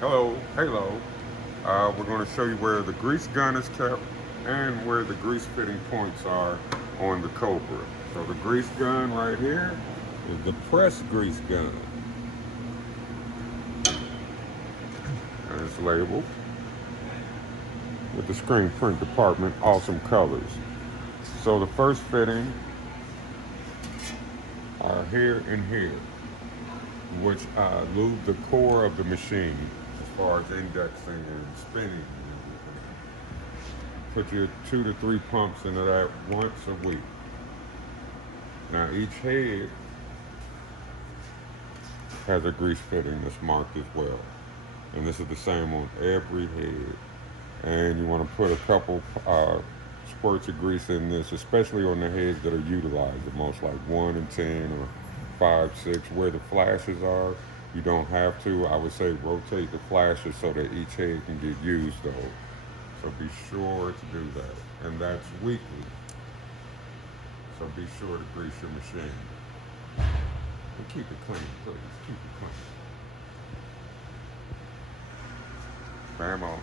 Hello. We're going to show you where the grease gun is kept and where the grease fitting points are on the Cobra. So the grease gun right here is the press grease gun. And it's labeled with the screen print department, awesome colors. So the first fitting are here and here, which lube the core of the machine as far as indexing and spinning and everything. Put your 2 to 3 pumps into that once a week. Now each head has a grease fitting that's marked as well. And this is the same on every head. And you want to put a couple squirts of grease in this, especially on the heads that are utilized the most, like 1 and 10 or 5, 6. Where the flashes are, you don't have to. I would say rotate the flashes so that each head can get used though. So be sure to do that. And that's weekly. So be sure to grease your machine. And keep it clean, please. Keep it clean. Bam on.